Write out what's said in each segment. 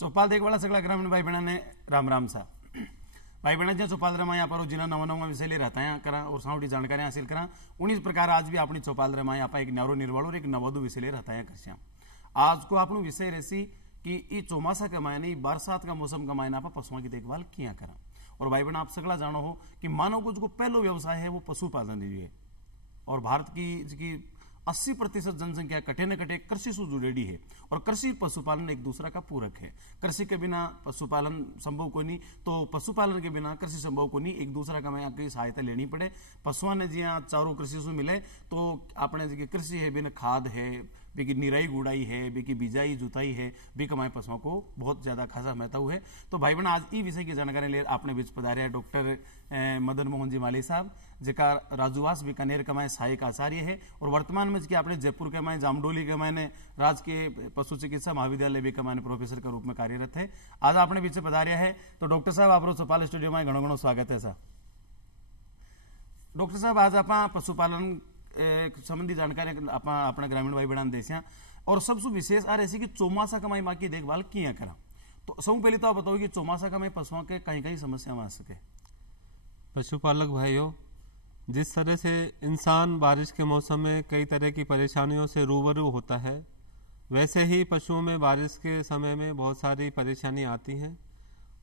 चौपाल देखवाला सगळ्या ग्रामीण भाई बहना ने राम राम सा भाई बहना जो चौपाल रमा यहाँ पर जिला नवा नवा विषय ले रहता है करा और साउंडी जानकारी हासिल करा उन्हीं प्रकार आज भी अपनी चौपाल रमा यहाँ पर एक नवरो निर्वाण और एक नवोदु विषय ले रहता है कृष्या आज को आपनो विषय रहसी कि ई चौमासा का मायने बरसात का मौसम का मायने आप पशुओं की देखभाल किया करा। और भाई बहन आप सगला जानो हो कि मानव को जो पहलो व्यवसाय है वो पशुपालन ही है और भारत की 80% जनसंख्या कटे न कटे कृषि से जुड़ेड़ी है और कृषि पशुपालन एक दूसरा का पूरक है। कृषि के बिना पशुपालन संभव को नहीं तो पशुपालन के बिना कृषि संभव को नहीं, एक दूसरा का मैं की सहायता लेनी पड़े। पशुओं ने जिया चारों कृषि से मिले तो अपने जी कृषि है बिना खाद है बेकी निराई गुड़ाई है बेकी बिजाई जुताई है बी कमाए पशुओं को बहुत ज्यादा खासा महत्व है। तो भाई बहन आज ई विषय की जानकारी ले अपने बीच पधारे डॉक्टर मदन मोहन जी माली साहब जिका राजूवास बीकानेर का मैं सहायक आचार्य है और वर्तमान में अपने जयपुर के मैं जामडोली के मैंने राजकीय पशु चिकित्सा महाविद्यालय भी मैंने प्रोफेसर के रूप में कार्यरत है। आज अपने बीच पधारे है तो डॉक्टर साहब आप चौपाल स्टूडियो में घणो घणो स्वागत है। सर डॉक्टर साहब आज आप पशुपालन संबंधी जानकारी अपने ग्रामीण भाई बहन देसिया और सबसे विशेष आ रही कि चौमासा का माई की देखभाल किया करा। तो सब पहले तो आप बताओ कि चौमासा का माई पशुओं के कहीं कहीं समस्या आ सके। पशुपालक भाइयों, जिस तरह से इंसान बारिश के मौसम में कई तरह की परेशानियों से रूबरू होता है वैसे ही पशुओं में बारिश के समय में बहुत सारी परेशानी आती हैं।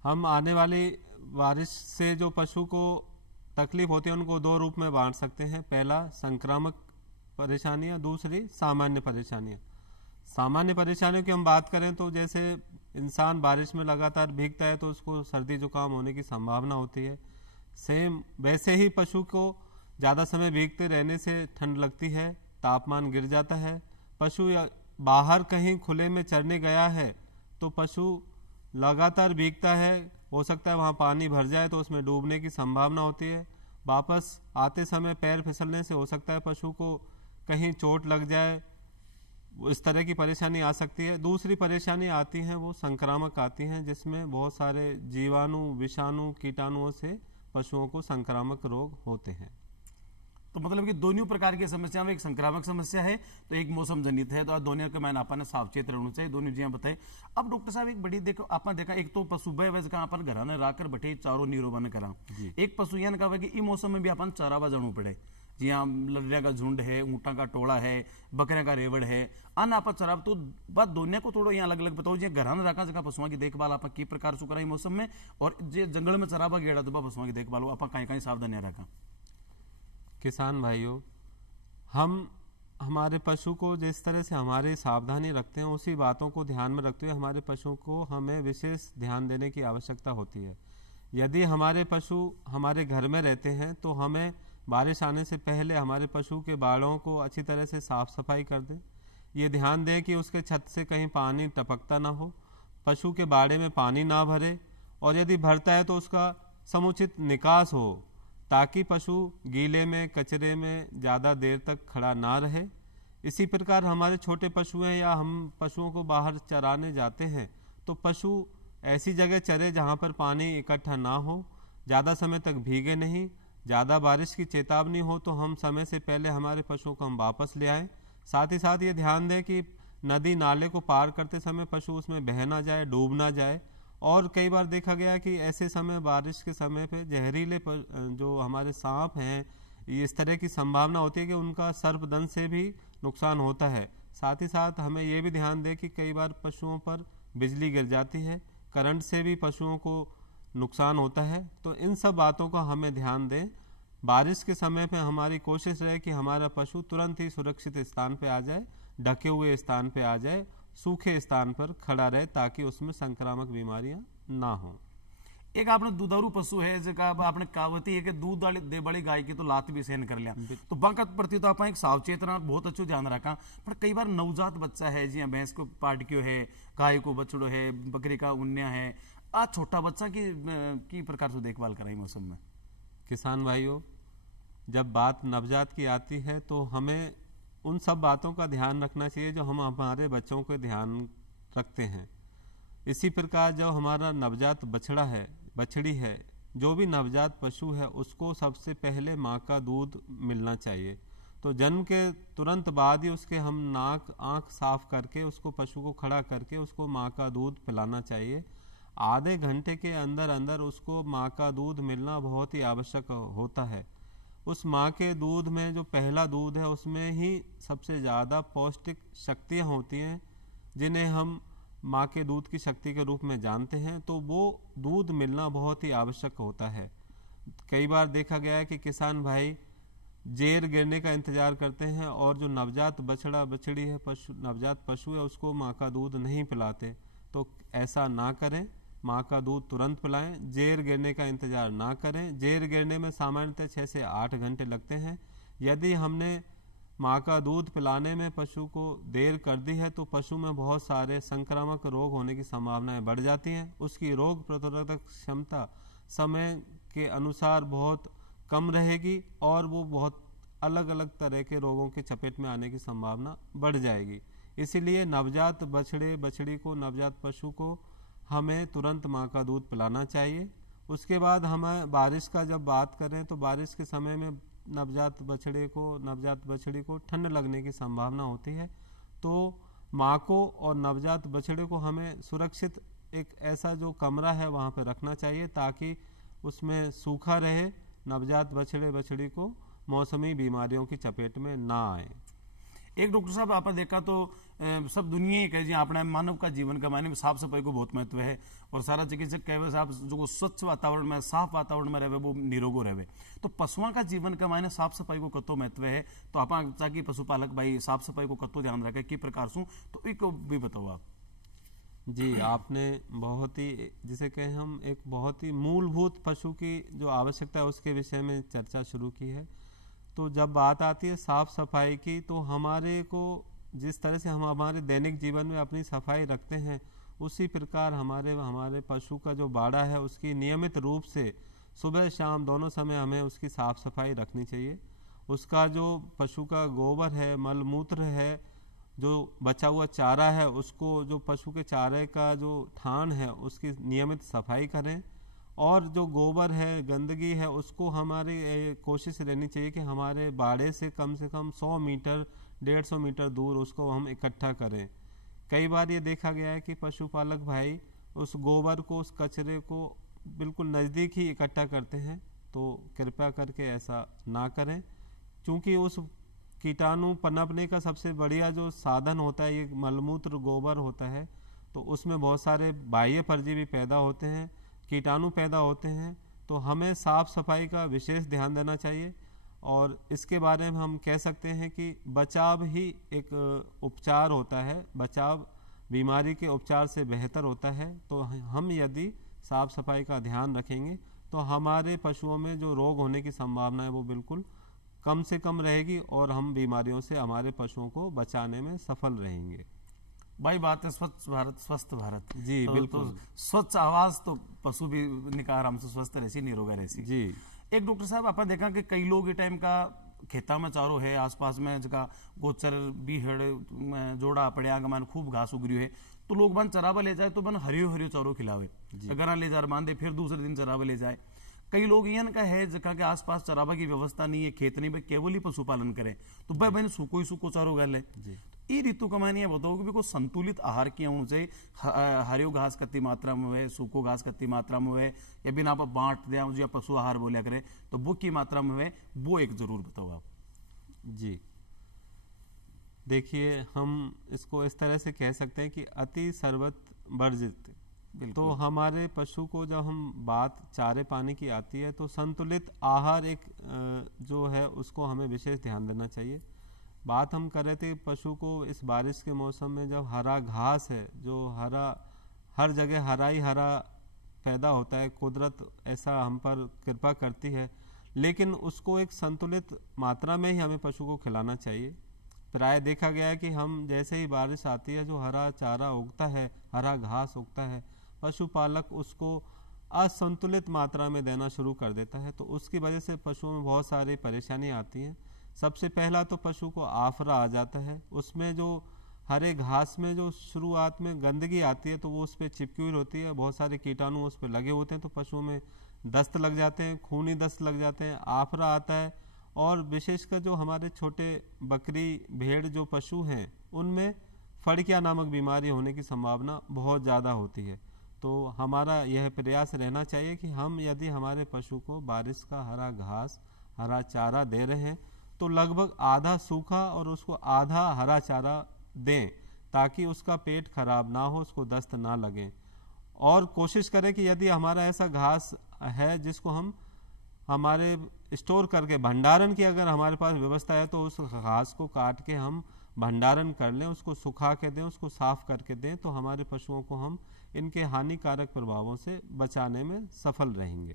हम आने वाली बारिश से जो पशु को तकलीफ होती है उनको दो रूप में बांट सकते हैं। पहला संक्रामक परेशानियां, दूसरी सामान्य परेशानियां। सामान्य परेशानियों की हम बात करें तो जैसे इंसान बारिश में लगातार भीगता है तो उसको सर्दी जुकाम होने की संभावना होती है। सेम वैसे ही पशु को ज़्यादा समय भीगते रहने से ठंड लगती है, तापमान गिर जाता है। पशु या बाहर कहीं खुले में चरने गया है तो पशु लगातार भीगता है, हो सकता है वहाँ पानी भर जाए तो उसमें डूबने की संभावना होती है। वापस आते समय पैर फिसलने से हो सकता है पशु को कहीं चोट लग जाए, इस तरह की परेशानी आ सकती है। दूसरी परेशानी आती हैं वो संक्रामक आती हैं जिसमें बहुत सारे जीवाणु, विषाणु, कीटाणुओं से पशुओं को संक्रामक रोग होते हैं। तो मतलब कि दोनों प्रकार की समस्या में एक संक्रामक समस्या है तो एक मौसम जनित है। तो दोनों के मैंने अपन सावचेत रहना चाहिए, दोनों चीजें बताए। अब डॉक्टर साहब एक बड़ी देखो अपन देखा एक तो पशु वैसे का अपन घर ने राकर बैठे चारों नीरोबन करा, एक पशु यान का कि मौसम में भी अपन चरावा जाना पड़े। जी हाँ, लड़िया का झुंड है, ऊँटा का टोला है, बकरे का रेवड़ है, अन आप चराव। तो बात दोनों को थोड़ा यहाँ अलग अलग बताओ जी घर रखा जगह पशुओं की देखभाल आप की प्रकार से कराई मौसम में और जे जंगल में चरावा गेड़ा तो पशुओं की देखभाल आप कहीं कहीं सावधानियां रखा। किसान भाइयों, हम हमारे पशु को जिस तरह से हमारे सावधानी रखते हैं उसी बातों को ध्यान में रखते हुए हमारे पशु को हमें विशेष ध्यान देने की आवश्यकता होती है। यदि हमारे पशु हमारे घर में रहते हैं तो हमें बारिश आने से पहले हमारे पशु के बाड़ों को अच्छी तरह से साफ सफाई कर दें। ये ध्यान दें कि उसके छत से कहीं पानी टपकता ना हो, पशु के बाड़े में पानी ना भरे और यदि भरता है तो उसका समुचित निकास हो ताकि पशु गीले में, कचरे में ज़्यादा देर तक खड़ा ना रहे। इसी प्रकार हमारे छोटे पशु हैं या हम पशुओं को बाहर चराने जाते हैं तो पशु ऐसी जगह चरे जहाँ पर पानी इकट्ठा ना हो, ज़्यादा समय तक भीगे नहीं। ज़्यादा बारिश की चेतावनी हो तो हम समय से पहले हमारे पशुओं को हम वापस ले आएँ। साथ ही साथ ये ध्यान दें कि नदी नाले को पार करते समय पशु उसमें बह ना जाए, डूब ना जाए। और कई बार देखा गया कि ऐसे समय बारिश के समय पे जहरीले जो हमारे सांप हैं इस तरह की संभावना होती है कि उनका सर्पदंश से भी नुकसान होता है। साथ ही साथ हमें ये भी ध्यान दें कि कई बार पशुओं पर बिजली गिर जाती है, करंट से भी पशुओं को नुकसान होता है। तो इन सब बातों का हमें ध्यान दें। बारिश के समय पे हमारी कोशिश रहे कि हमारा पशु तुरंत ही सुरक्षित स्थान पे आ जाए, ढके हुए स्थान पे आ जाए, सूखे स्थान पर खड़ा रहे ताकि उसमें संक्रामक बीमारियां ना हो। एक आपने दुधारू पशु है जिसका आपने कहावती है कि दूध दे बड़ी गाय की तो लात भी सहन कर लिया। तो बंकत प्रति तो आप एक सावचेतना बहुत अच्छो ध्यान रखा। पर कई बार नवजात बच्चा है जी भैंस को पाटक्यो है, गाय को बछड़ो है, बकरी का उन्या है, आज छोटा बच्चा की प्रकार से देखभाल कराई मौसम में। किसान भाइयों, जब बात नवजात की आती है तो हमें उन सब बातों का ध्यान रखना चाहिए जो हम हमारे बच्चों को ध्यान रखते हैं। इसी प्रकार जो हमारा नवजात बछड़ा है, बछड़ी है, जो भी नवजात पशु है उसको सबसे पहले माँ का दूध मिलना चाहिए। तो जन्म के तुरंत बाद ही उसके हम नाक आँख साफ करके उसको पशु को खड़ा करके उसको माँ का दूध पिलाना चाहिए। आधे घंटे के अंदर अंदर उसको माँ का दूध मिलना बहुत ही आवश्यक होता है। उस माँ के दूध में जो पहला दूध है उसमें ही सबसे ज़्यादा पौष्टिक शक्तियाँ होती हैं जिन्हें हम माँ के दूध की शक्ति के रूप में जानते हैं। तो वो दूध मिलना बहुत ही आवश्यक होता है। कई बार देखा गया है कि किसान भाई जेर गिरने का इंतजार करते हैं और जो नवजात बछड़ा बछड़ी है नवजात पशु है उसको माँ का दूध नहीं पिलाते। तो ऐसा ना करें, माँ का दूध तुरंत पिलाएं। जेर गिरने का इंतजार ना करें। जेर गिरने में सामान्यतः 6 से 8 घंटे लगते हैं। यदि हमने माँ का दूध पिलाने में पशु को देर कर दी है तो पशु में बहुत सारे संक्रामक रोग होने की संभावनाएं बढ़ जाती हैं। उसकी रोग प्रतिरोधक क्षमता समय के अनुसार बहुत कम रहेगी और वो बहुत अलग अलग तरह के रोगों के चपेट में आने की संभावना बढ़ जाएगी। इसीलिए नवजात बछड़े बछड़ी को नवजात पशु को हमें तुरंत माँ का दूध पिलाना चाहिए। उसके बाद हमें बारिश का जब बात करें तो बारिश के समय में नवजात बछड़ी को ठंड लगने की संभावना होती है। तो माँ को और नवजात बछड़े को हमें सुरक्षित एक ऐसा जो कमरा है वहाँ पर रखना चाहिए ताकि उसमें सूखा रहे, नवजात बछड़ी को मौसमी बीमारियों की चपेट में ना आए। एक डॉक्टर साहब आपने देखा तो सब दुनिया ही कहे अपने मानव का जीवन का मायने में साफ सफाई को बहुत महत्व है और सारा चिकित्सक कहे साहब जो स्वच्छ वातावरण में साफ वातावरण में रहे वो निरोगो रहे। तो पशुओं का जीवन का मायने साफ सफाई को कतो महत्व है। तो आप ताकि पशुपालक भाई साफ सफाई को कतो ध्यान रखे कि प्रकार से तो एक भी बताओ आप। जी, आपने बहुत ही जिसे कहें हम एक बहुत ही मूलभूत पशु की जो आवश्यकता है उसके विषय में चर्चा शुरू की है। तो जब बात आती है साफ सफाई की तो हमारे को जिस तरह से हम हमारे दैनिक जीवन में अपनी सफाई रखते हैं उसी प्रकार हमारे पशु का जो बाड़ा है उसकी नियमित रूप से सुबह शाम दोनों समय हमें उसकी साफ सफाई रखनी चाहिए। उसका जो पशु का गोबर है, मल मूत्र है, जो बचा हुआ चारा है उसको जो पशु के चारे का जो थान है उसकी नियमित सफाई करें। और जो गोबर है, गंदगी है, उसको हमारी कोशिश रहनी चाहिए कि हमारे बाड़े से कम 100 मीटर 150 मीटर दूर उसको हम इकट्ठा करें। कई बार ये देखा गया है कि पशुपालक भाई उस गोबर को, उस कचरे को बिल्कुल नज़दीक ही इकट्ठा करते हैं। तो कृपया करके ऐसा ना करें क्योंकि उस कीटाणु पनपने का सबसे बढ़िया जो साधन होता है ये मलमूत्र गोबर होता है। तो उसमें बहुत सारे बाह्य परजीवी पैदा होते हैं, कीटाणु पैदा होते हैं। तो हमें साफ सफाई का विशेष ध्यान देना चाहिए और इसके बारे में हम कह सकते हैं कि बचाव ही एक उपचार होता है। बचाव बीमारी के उपचार से बेहतर होता है। तो हम यदि साफ सफाई का ध्यान रखेंगे तो हमारे पशुओं में जो रोग होने की संभावना है वो बिल्कुल कम से कम रहेगी और हम बीमारियों से हमारे पशुओं को बचाने में सफल रहेंगे। भाई बात है स्वच्छ भारत स्वस्थ भारत। जी बिल्कुल। तो स्वच्छ आवाज तो पशु भी निकाह आराम से स्वस्थ रहसी निरोगा रहसी। जी एक डॉक्टर साहब आपने देखा कि कई लोग इस टाइम का खेता में चारो है आसपास में जगह गोचर बीहड़ जोड़ा पड़िया मन खूब घास उगरी है तो लोग बन चरावा ले जाए तो बन हरियो हरियो चारो खिलावे, अगर ले जा बांधे फिर दूसरे दिन चरावा ले जाए। कई लोग इन का है जगह के आसपास चरावा की व्यवस्था नहीं है, खेत नहीं, केवल ही पशुपालन करे तो भाई बहन सूखो ही सूखो चारो गल है। ये ऋतु का मानिए बताओ कि संतुलित आहार किया होना चाहिए। हरियो घास कत्ती मात्रा में हुए, सूखो घास कत्ती मात्रा में हुए, या बिना आप बांट दिया जो पशु आहार बोलिया करे तो वो की मात्रा में हुए वो एक जरूर बताओ आप। जी देखिए, हम इसको इस तरह से कह सकते हैं कि अति सर्वत वर्जित। तो हमारे पशु को जब हम बात चारे पानी की आती है तो संतुलित आहार एक जो है उसको हमें विशेष ध्यान देना चाहिए। बात हम कर रहे थे पशु को इस बारिश के मौसम में जब हरा घास है जो हर जगह हरा ही हरा पैदा होता है, कुदरत ऐसा हम पर कृपा करती है, लेकिन उसको एक संतुलित मात्रा में ही हमें पशु को खिलाना चाहिए। प्राय देखा गया है कि हम जैसे ही बारिश आती है जो हरा चारा उगता है, हरा घास उगता है, पशुपालक उसको असंतुलित मात्रा में देना शुरू कर देता है। तो उसकी वजह से पशुओं में बहुत सारी परेशानी आती हैं। सबसे पहला तो पशु को आफरा आ जाता है। उसमें जो हरे घास में जो शुरुआत में गंदगी आती है तो वो उस पर चिपकी हुई होती है, बहुत सारे कीटाणु उस पर लगे होते हैं तो पशुओं में दस्त लग जाते हैं, खूनी दस्त लग जाते हैं, आफरा आता है और विशेषकर जो हमारे छोटे बकरी भेड़ जो पशु हैं उनमें फड़किया नामक बीमारी होने की संभावना बहुत ज़्यादा होती है। तो हमारा यह प्रयास रहना चाहिए कि हम यदि हमारे पशु को बारिश का हरा घास हरा चारा दे रहे हैं तो लगभग आधा सूखा और उसको आधा हरा चारा दें, ताकि उसका पेट खराब ना हो, उसको दस्त ना लगे। और कोशिश करें कि यदि हमारा ऐसा घास है जिसको हम हमारे स्टोर करके भंडारण की अगर हमारे पास व्यवस्था है तो उस घास को काट के हम भंडारण कर लें, उसको सुखा के दें, उसको साफ करके दें, तो हमारे पशुओं को हम इनके हानिकारक प्रभावों से बचाने में सफल रहेंगे।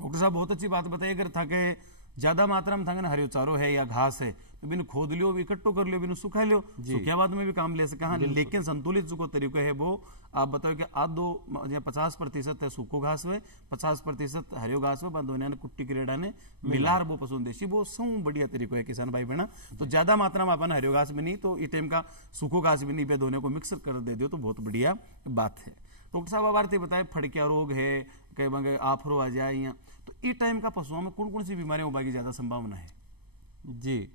डॉक्टर साहब बहुत अच्छी बात बताई। अगर थाके ज्यादा मात्रा में थाके हरियो चारो है या घास है तो बिन खोद लियो, इकट्ठो कर लियो, बिन सुखा लियो, सुखिया बाद में भी काम ले सके। हाँ, लेकिन संतुलित जो तरीका है वो आप बताओ कि आधो 50% है सूखो घास में, 50% हरियो घास में, दोनों ने कुट्टी करेड़ा ने मिलार वो पशु देशी वो सब बढ़िया तरीको है किसान भाई बहना। तो ज्यादा मात्रा में अपन हरियो घास भी नहीं तो इस टाइम का सूखो घास भी नहीं पे दोनों को मिक्स कर दे दियो तो बहुत बढ़िया बात है। डॉक्टर साहब आवारती बताए फड़किया रोग है, कई बार आफरो आ जाए यहाँ, तो इस टाइम का पशुओं में कौन कौन सी बीमारियां होने की ज्यादा संभावना है? जी,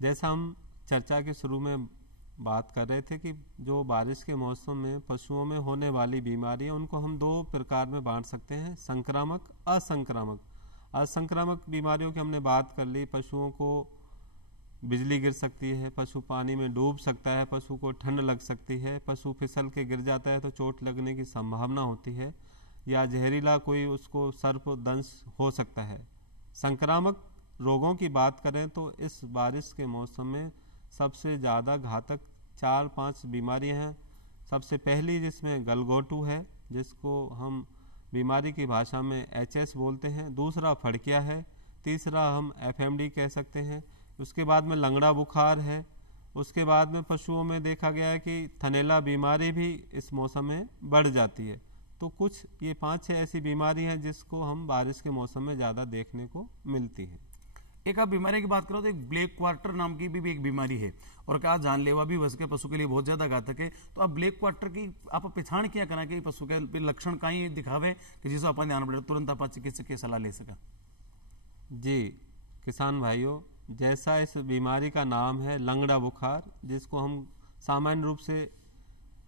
जैसा हम चर्चा के शुरू में बात कर रहे थे कि जो बारिश के मौसम में पशुओं में होने वाली बीमारियां उनको हम दो प्रकार में बांट सकते हैं, संक्रामक, असंक्रामक। असंक्रामक बीमारियों की हमने बात कर ली। पशुओं को बिजली गिर सकती है, पशु पानी में डूब सकता है, पशु को ठंड लग सकती है, पशु फिसल के गिर जाता है तो चोट लगने की संभावना होती है, या जहरीला कोई उसको सर्प दंश हो सकता है। संक्रामक रोगों की बात करें तो इस बारिश के मौसम में सबसे ज़्यादा घातक 4-5 बीमारियां हैं। सबसे पहली जिसमें गलघोटू है, जिसको हम बीमारी की भाषा में HS बोलते हैं। दूसरा फड़किया है। तीसरा हम FMD कह सकते हैं। उसके बाद में लंगड़ा बुखार है। उसके बाद में पशुओं में देखा गया है कि थनैला बीमारी भी इस मौसम में बढ़ जाती है। तो कुछ ये 5-6 ऐसी बीमारी हैं जिसको हम बारिश के मौसम में ज़्यादा देखने को मिलती है। एक आप बीमारी की बात करो तो एक ब्लैक क्वार्टर नाम की भी एक बीमारी है और क्या जानलेवा भी वैसे पशु के लिए बहुत ज्यादा घातक है। तो आप ब्लैक क्वार्टर की आप पहचान क्या करा कि पशु के लक्षण कहीं दिखावे कि जिसको अपन ध्यान पड़े तुरंत आप चिकित्सक की सलाह ले सका? जी किसान भाइयों, जैसा इस बीमारी का नाम है लंगड़ा बुखार, जिसको हम सामान्य रूप से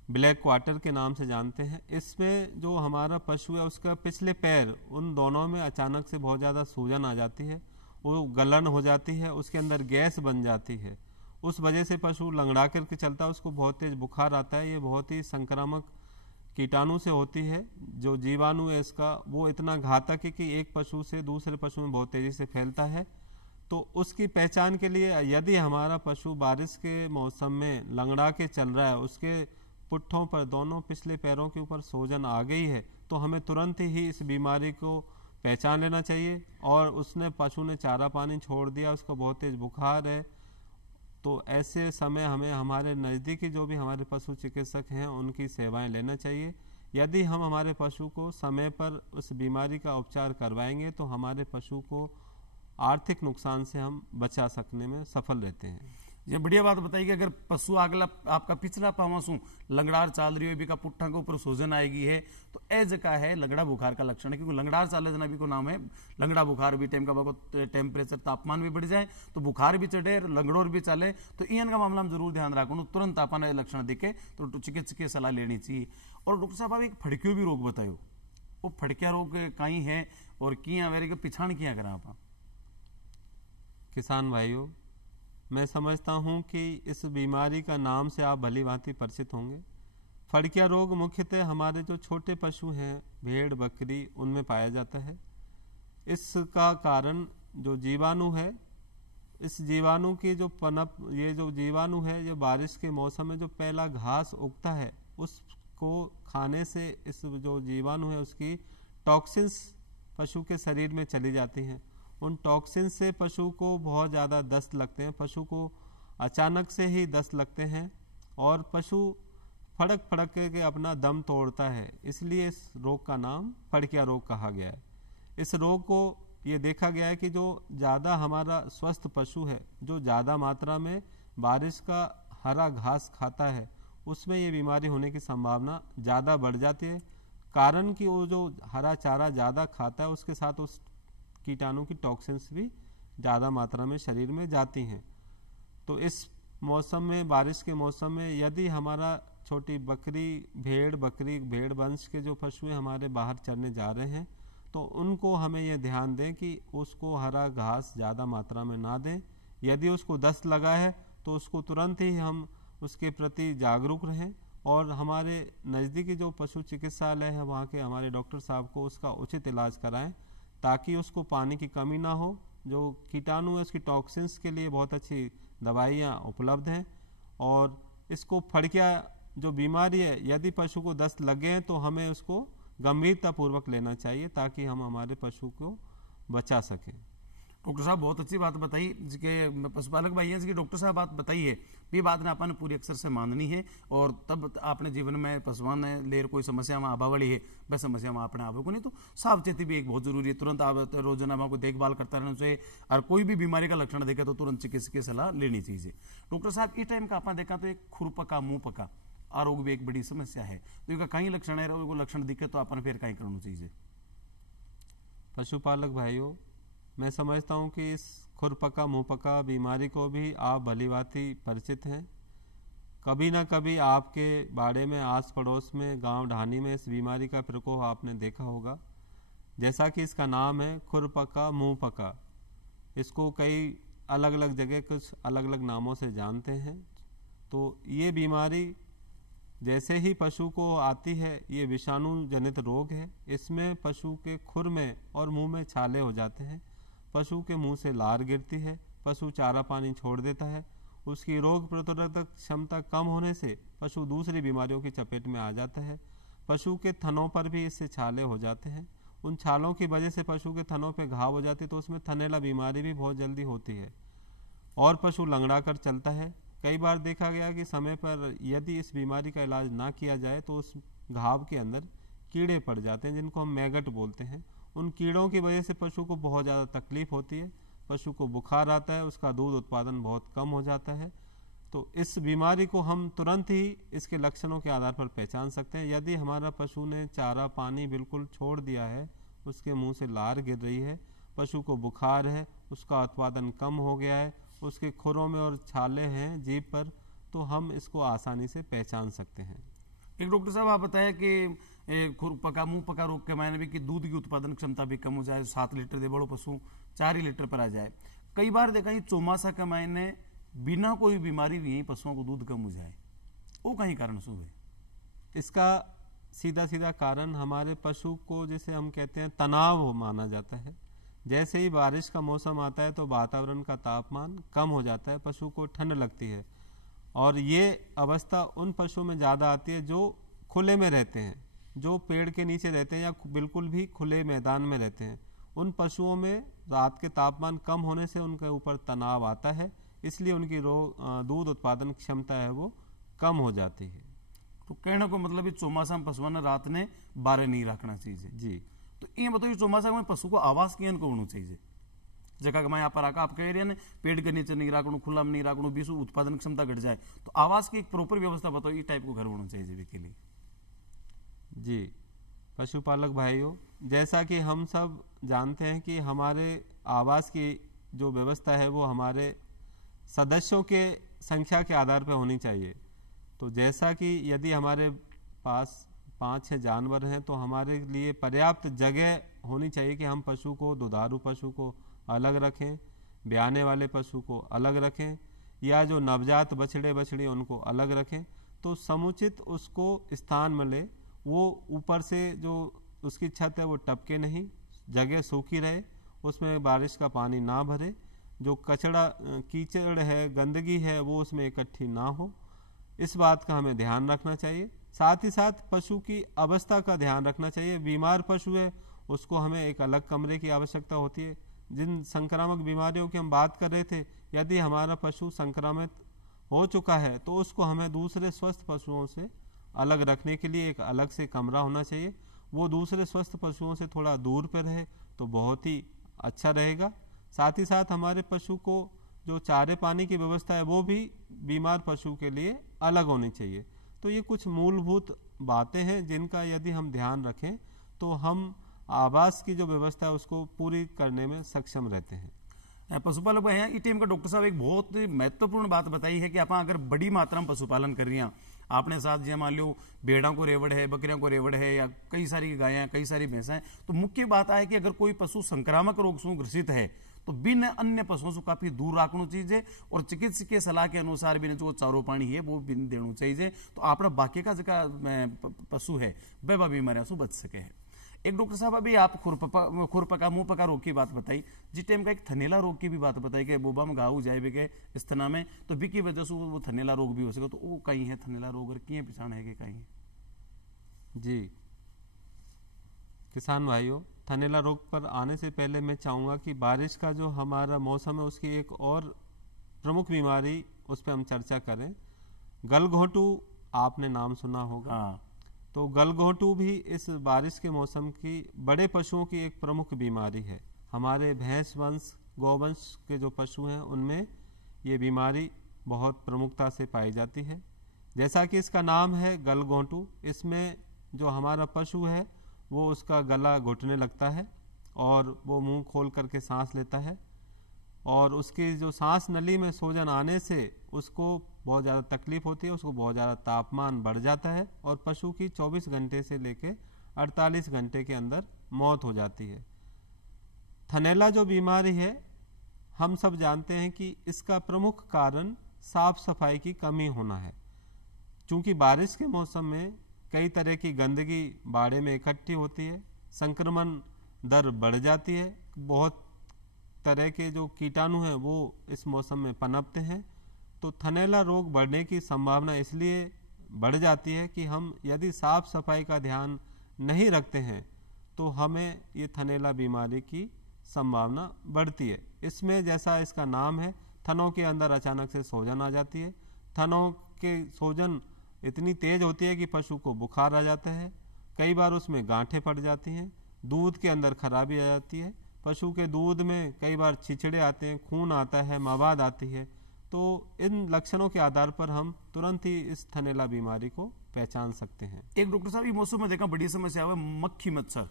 ब्लैक क्वार्टर के नाम से जानते हैं, इसमें जो हमारा पशु है उसका पिछले पैर उन दोनों में अचानक से बहुत ज़्यादा सूजन आ जाती है, वो गलन हो जाती है, उसके अंदर गैस बन जाती है। उस वजह से पशु लंगड़ा करके चलता है, उसको बहुत तेज बुखार आता है। ये बहुत ही संक्रामक कीटाणु से होती है। जो जीवाणु है इसका वो इतना घातक है कि एक पशु से दूसरे पशु में बहुत तेजी से फैलता है। तो उसकी पहचान के लिए यदि हमारा पशु बारिश के मौसम में लंगड़ा के चल रहा है, उसके पुट्ठों पर दोनों पिछले पैरों के ऊपर सूजन आ गई है, तो हमें तुरंत ही इस बीमारी को पहचान लेना चाहिए। और उसने पशु ने चारा पानी छोड़ दिया, उसको बहुत तेज बुखार है, तो ऐसे समय हमें हमारे नज़दीकी जो भी हमारे पशु चिकित्सक हैं उनकी सेवाएं लेना चाहिए। यदि हम हमारे पशु को समय पर उस बीमारी का उपचार करवाएंगे तो हमारे पशु को आर्थिक नुकसान से हम बचा सकने में सफल रहते हैं। ये बढ़िया बात बताई कि अगर पशु अगला आपका पिछला पावासू लंगड़ार चाल रही है, पुट्ठा के ऊपर सूजन आएगी है, तो ए जगह है लंगड़ा बुखार का लक्षण है। क्योंकि लंगड़ार चाले जना भी को नाम है लंगड़ा बुखार भी टाइम का टेम्परेचर तापमान भी बढ़ जाए तो बुखार भी चढ़े, लंगड़ोर भी चले, तो इन का मामला में जरूर ध्यान रखो, तुरंत अपन लक्षण दिखे तो चिकित्सकीय सलाह लेनी चाहिए। और डॉक्टर साहब आप एक फड़कियों भी रोग बतायो, वो फड़किया रोग कहीं है और किया वेरी के पिछाण किया करा आप? किसान भाइयों, मैं समझता हूं कि इस बीमारी का नाम से आप भली भांति परिचित होंगे। फड़किया रोग मुख्यतः हमारे जो छोटे पशु हैं, भेड़ बकरी, उनमें पाया जाता है। इसका कारण जो जीवाणु है, इस जीवाणु की जो पनप, ये जो जीवाणु है ये बारिश के मौसम में जो पहला घास उगता है उसको खाने से इस जो जीवाणु है उसकी टॉक्सिन्स पशु के शरीर में चली जाती हैं। उन टॉक्सिन से पशु को बहुत ज़्यादा दस्त लगते हैं, पशु को अचानक से ही दस्त लगते हैं और पशु फड़क फड़क के अपना दम तोड़ता है। इसलिए इस रोग का नाम फड़किया रोग कहा गया है। इस रोग को ये देखा गया है कि जो ज़्यादा हमारा स्वस्थ पशु है, जो ज़्यादा मात्रा में बारिश का हरा घास खाता है, उसमें ये बीमारी होने की संभावना ज़्यादा बढ़ जाती है। कारण कि वो जो हरा चारा ज़्यादा खाता है उसके साथ उस कीटाणु की टॉक्सिन्स भी ज़्यादा मात्रा में शरीर में जाती हैं। तो इस मौसम में, बारिश के मौसम में, यदि हमारा छोटी बकरी, भेड़ वंश के जो पशु हैं हमारे बाहर चरने जा रहे हैं, तो उनको हमें यह ध्यान दें कि उसको हरा घास ज़्यादा मात्रा में ना दें। यदि उसको दस्त लगा है तो उसको तुरंत ही हम उसके प्रति जागरूक रहें और हमारे नज़दीकी जो पशु चिकित्सालय है वहाँ के हमारे डॉक्टर साहब को उसका उचित इलाज कराएं, ताकि उसको पानी की कमी ना हो। जो कीटाणु है उसकी टॉक्सिन्स के लिए बहुत अच्छी दवाइयाँ उपलब्ध हैं। और इसको फड़किया जो बीमारी है, यदि पशु को दस्त लगे हैं तो हमें उसको गंभीरतापूर्वक लेना चाहिए, ताकि हम हमारे पशु को बचा सकें। डॉक्टर साहब बहुत अच्छी बात बताई जिसके पशुपालक भाई हैं, जिसकी डॉक्टर साहब बात बताई है, ये बात ने अपन पूरी अक्सर से माननी है। और तब आपने जीवन में पशुओं ने लेर कोई समस्या में आभा वाली है, वह समस्या में आपने आभा को नहीं, तो सावचेती भी एक बहुत जरूरी है। तुरंत आप रोजाना वहाँ को देखभाल करता रहना चाहिए और कोई भी बीमारी का लक्षण देखे तो तुरंत चिकित्सक की सलाह लेनी चाहिए। डॉक्टर साहब इस टाइम का अपन देखा तो एक खुर पका मुंह पका आरोग्य भी एक बड़ी समस्या है, तो इसका कई लक्षण है, वो लक्षण दिखे तो अपन फिर कहीं करना चाहिए। पशुपालक भाइयों, मैं समझता हूँ कि इस खुरपका मुँहपका बीमारी को भी आप भलीभांति परिचित हैं। कभी ना कभी आपके बाड़े में, आस पड़ोस में, गांव ढानी में इस बीमारी का प्रकोप आपने देखा होगा। जैसा कि इसका नाम है खुरपका मुँहपका, इसको कई अलग अलग जगह कुछ अलग अलग नामों से जानते हैं। तो ये बीमारी जैसे ही पशु को आती है, ये विषाणु जनित रोग है। इसमें पशु के खुर में और मुंह में छाले हो जाते हैं, पशु के मुंह से लार गिरती है, पशु चारा पानी छोड़ देता है। उसकी रोग प्रतिरोधक क्षमता कम होने से पशु दूसरी बीमारियों की चपेट में आ जाता है। पशु के थनों पर भी इससे छाले हो जाते हैं। उन छालों की वजह से पशु के थनों पे घाव हो जाती है, तो उसमें थनैला बीमारी भी बहुत जल्दी होती है और पशु लंगड़ा कर चलता है। कई बार देखा गया कि समय पर यदि इस बीमारी का इलाज ना किया जाए तो उस घाव के अंदर कीड़े पड़ जाते हैं, जिनको हम मैगट बोलते हैं। उन कीड़ों की वजह से पशु को बहुत ज़्यादा तकलीफ होती है, पशु को बुखार आता है, उसका दूध उत्पादन बहुत कम हो जाता है। तो इस बीमारी को हम तुरंत ही इसके लक्षणों के आधार पर पहचान सकते हैं। यदि हमारा पशु ने चारा पानी बिल्कुल छोड़ दिया है, उसके मुंह से लार गिर रही है, पशु को बुखार है, उसका उत्पादन कम हो गया है, उसके खुरों में और छाले हैं जीभ पर, तो हम इसको आसानी से पहचान सकते हैं। एक डॉक्टर साहब आप बताया कि खुर पका मुंह पका रोग के मायने भी कि दूध की उत्पादन क्षमता भी कम हो जाए, 7 लीटर दे बड़ो पशु 4 ही लीटर पर आ जाए। कई बार देखा ये चौमासा के मायने बिना कोई बीमारी भी पशुओं को दूध कम हो जाए, वो कहीं कारण शुभ है? इसका सीधा सीधा कारण हमारे पशु को, जैसे हम कहते हैं, तनाव माना जाता है। जैसे ही बारिश का मौसम आता है तो वातावरण का तापमान कम हो जाता है, पशु को ठंड लगती है। और ये अवस्था उन पशुओं में ज़्यादा आती है जो खुले में रहते हैं, जो पेड़ के नीचे रहते हैं या बिल्कुल भी खुले मैदान में रहते हैं। उन पशुओं में रात के तापमान कम होने से उनके ऊपर तनाव आता है, इसलिए उनकी दूध उत्पादन क्षमता है वो कम हो जाती है। तो कहने को मतलब चौमासा में पशुओं ने रात ने बारे नहीं रखना चाहिए जी। तो ये बताइए चौमासा में पशु को आवास किन को होना चाहिए? जगह मैं यहाँ पर आकर आप कह रहे हैं पेड़ के नीचे नहीं रखना, खुला में नहीं रखना, बीसु उत्पादन क्षमता घट जाए, तो आवास की एक प्रॉपर व्यवस्था बताओ, इस टाइप को घर होना चाहिए जीविका के लिए। जी पशुपालक भाइयों, जैसा कि हम सब जानते हैं कि हमारे आवास की जो व्यवस्था है वो हमारे सदस्यों के संख्या के आधार पर होनी चाहिए। तो जैसा कि यदि हमारे पास 5-6 जानवर हैं तो हमारे लिए पर्याप्त जगह होनी चाहिए कि हम पशु को, दुधारू पशु को अलग रखें, ब्याने वाले पशु को अलग रखें, या जो नवजात बछड़े बछड़ी उनको अलग रखें। तो समुचित उसको स्थान मिले, वो ऊपर से जो उसकी छत है वो टपके नहीं, जगह सूखी रहे, उसमें बारिश का पानी ना भरे, जो कचड़ा कीचड़ है, गंदगी है, वो उसमें इकट्ठी ना हो। इस बात का हमें ध्यान रखना चाहिए। साथ ही साथ पशु की अवस्था का ध्यान रखना चाहिए। बीमार पशु है उसको हमें एक अलग कमरे की आवश्यकता होती है। जिन संक्रामक बीमारियों की हम बात कर रहे थे, यदि हमारा पशु संक्रमित हो चुका है तो उसको हमें दूसरे स्वस्थ पशुओं से अलग रखने के लिए एक अलग से कमरा होना चाहिए। वो दूसरे स्वस्थ पशुओं से थोड़ा दूर पर रहे तो बहुत ही अच्छा रहेगा। साथ ही साथ हमारे पशु को जो चारे पानी की व्यवस्था है वो भी बीमार पशु के लिए अलग होनी चाहिए। तो ये कुछ मूलभूत बातें हैं जिनका यदि हम ध्यान रखें तो हम आवास की जो व्यवस्था है उसको पूरी करने में सक्षम रहते हैं। पशुपालक भाई हैं, टीम का डॉक्टर साहब एक बहुत महत्वपूर्ण बात बताई है कि आप अगर बड़ी मात्रा में पशुपालन कर रही हैं, आपने साथ जो मान लो भेड़ों को रेवड़ है, बकरियों को रेवड़ है, या कई सारी गायें, कई सारी भैंसें, तो मुख्य बात है कि अगर कोई पशु संक्रामक रोग से ग्रसित है तो बिन अन्य पशुओं से काफी दूर रखना चाहिए और चिकित्सकीय सलाह के अनुसार भी जो चारो पानी है वो बिन देना चाहिए, तो अपना बाकी का जो पशु है वह बीमारियों से बच सके है। एक डॉक्टर साहब अभी आप खुरपका मुंह पका रोग की बात बताई, जिस टाइम का एक थनेला रोग की भी बात बताई कि बोबा में घाव जाए के स्तना में, तो बी की वजह से वो थनेला रोग भी हो सके, तो वो कहीं है थनेला रोग और किए पिछाण है कि कहीं? जी किसान भाइयों, थनेला रोग पर आने से पहले मैं चाहूँगा कि बारिश का जो हमारा मौसम है उसकी एक और प्रमुख बीमारी उस पर हम चर्चा करें। गलघोंटू आपने नाम सुना होगा। हाँ। तो गलघोंटू भी इस बारिश के मौसम की बड़े पशुओं की एक प्रमुख बीमारी है। हमारे भैंस वंश गौवंश के जो पशु हैं उनमें ये बीमारी बहुत प्रमुखता से पाई जाती है। जैसा कि इसका नाम है गलघोंटू, इसमें जो हमारा पशु है वो उसका गला घुटने लगता है और वो मुंह खोल करके सांस लेता है, और उसकी जो सांस नली में सूजन आने से उसको बहुत ज़्यादा तकलीफ होती है, उसको बहुत ज़्यादा तापमान बढ़ जाता है और पशु की 24 घंटे से लेकर 48 घंटे के अंदर मौत हो जाती है। थनैला जो बीमारी है, हम सब जानते हैं कि इसका प्रमुख कारण साफ सफाई की कमी होना है। चूँकि बारिश के मौसम में कई तरह की गंदगी बाड़े में इकट्ठी होती है, संक्रमण दर बढ़ जाती है, बहुत तरह के जो कीटाणु हैं वो इस मौसम में पनपते हैं, तो थनैला रोग बढ़ने की संभावना इसलिए बढ़ जाती है कि हम यदि साफ सफाई का ध्यान नहीं रखते हैं तो हमें ये थनैला बीमारी की संभावना बढ़ती है। इसमें जैसा इसका नाम है, थनों के अंदर अचानक से सूजन आ जाती है। थनों के सूजन इतनी तेज होती है कि पशु को बुखार आ जाता है, कई बार उसमें गांठें पड़ जाती हैं, दूध के अंदर खराबी आ जाती है, पशु के दूध में कई बार छिछड़े आते हैं, खून आता है, मवाद आती है। तो इन लक्षणों के आधार पर हम तुरंत ही इस थनैला बीमारी को पहचान सकते हैं। एक डॉक्टर साहब, ये मौसम में देखा बड़ी समस्या है, मक्खी मच्छर,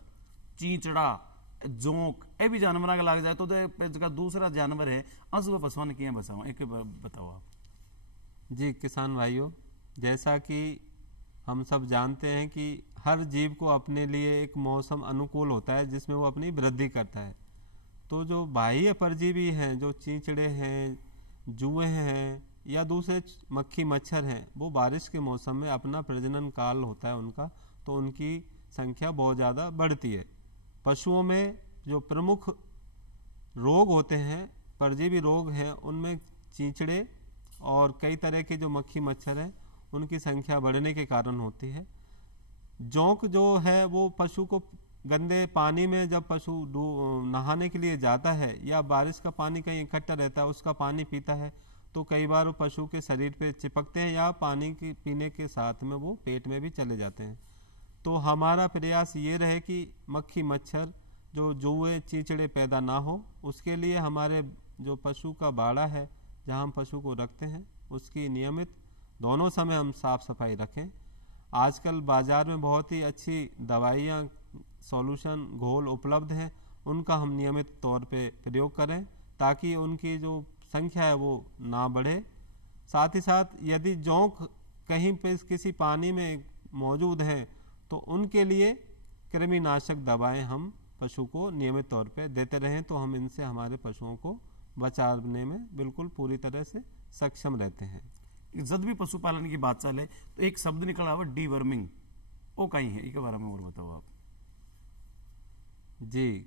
चींचड़ा, जोंक, ये भी जानवर का लग जाए तो दूसरा जानवर है असुबह पशुओं ने किए बचाओ, एक बताओ आप। जी किसान भाइयों, जैसा कि हम सब जानते हैं कि हर जीव को अपने लिए एक मौसम अनुकूल होता है जिसमें वो अपनी वृद्धि करता है। तो जो बाह्य परजीवी हैं, जो चींचड़े हैं, जुए हैं या दूसरे मक्खी मच्छर हैं, वो बारिश के मौसम में अपना प्रजनन काल होता है उनका, तो उनकी संख्या बहुत ज़्यादा बढ़ती है। पशुओं में जो प्रमुख रोग होते हैं, परजीवी रोग हैं, उनमें चींचड़े और कई तरह के जो मक्खी मच्छर हैं उनकी संख्या बढ़ने के कारण होती है। जोंक जो है वो पशु को गंदे पानी में जब पशु नहाने के लिए जाता है या बारिश का पानी कहीं इकट्ठा रहता है उसका पानी पीता है, तो कई बार वो पशु के शरीर पे चिपकते हैं या पानी की पीने के साथ में वो पेट में भी चले जाते हैं। तो हमारा प्रयास ये रहे कि मक्खी मच्छर जो जुए चींचड़े पैदा ना हो, उसके लिए हमारे जो पशु का बाड़ा है जहाँ हम पशु को रखते हैं उसकी नियमित दोनों समय हम साफ सफाई रखें। आजकल बाज़ार में बहुत ही अच्छी दवाइयाँ, सॉल्यूशन, घोल उपलब्ध हैं, उनका हम नियमित तौर पे प्रयोग करें ताकि उनकी जो संख्या है वो ना बढ़े। साथ ही साथ यदि जोंक कहीं पे किसी पानी में मौजूद है तो उनके लिए कृमिनाशक दवाएं हम पशु को नियमित तौर पे देते रहें, तो हम इनसे हमारे पशुओं को बचाने में बिल्कुल पूरी तरह से सक्षम रहते हैं। जब भी पशुपालन की बात चले तो एक शब्द निकला हुआ डीवर्मिंग, वो कहीं है, इसके बारे में और बताओ आप। जी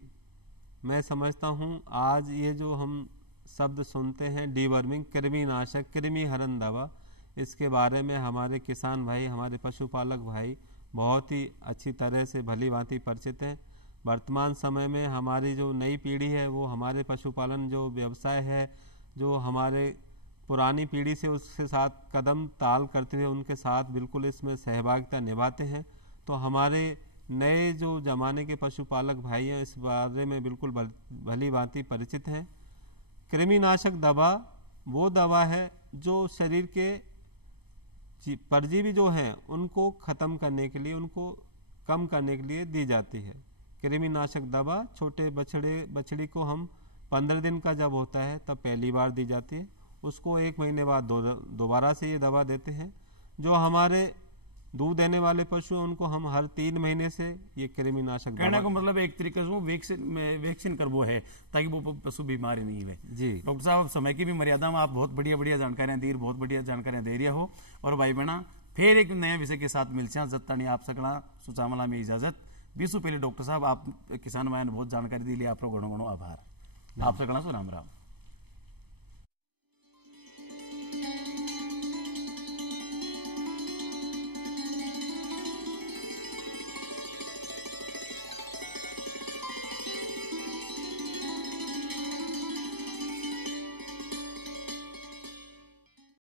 मैं समझता हूँ आज ये जो हम शब्द सुनते हैं डीवर्मिंग, कृमिनाशक, कृमि हरण दवा, इसके बारे में हमारे किसान भाई, हमारे पशुपालक भाई बहुत ही अच्छी तरह से भली भांति परिचित हैं। वर्तमान समय में हमारी जो नई पीढ़ी है वो हमारे पशुपालन जो व्यवसाय है, जो हमारे पुरानी पीढ़ी से उसके साथ कदम ताल करते हुए उनके साथ बिल्कुल इसमें सहभागिता निभाते हैं। तो हमारे नए जो ज़माने के पशुपालक भाई हैं इस बारे में बिल्कुल भली भांति परिचित हैं। कृमिनाशक दवा वो दवा है जो शरीर के परजीवी जो हैं उनको ख़त्म करने के लिए, उनको कम करने के लिए दी जाती है। कृमिनाशक दवा छोटे बछड़ी को हम 15 दिन का जब होता है तब पहली बार दी जाती है। उसको 1 महीने बाद दोबारा से ये दवा देते हैं। जो हमारे दूध देने वाले पशु हैं उनको हम हर 3 महीने से ये कृमिनाशक कहने को मतलब एक तरीके से वो वैक्सीन कर वो है ताकि वो पशु बीमारी नहीं हुए। जी डॉक्टर साहब, समय की भी मर्यादा में आप बहुत बढ़िया बढ़िया जानकारियां दी, बहुत बढ़िया जानकारियां दे रही हो। और भाई बहना फिर एक नए विषय के साथ मिलते हैं। जब तक आप सकना सुचामला में इजाजत बीसू पहले डॉक्टर साहब आप किसान भाई ने बहुत जानकारी दी, आप घणो घणो आभार। आप सकना सो राम राम।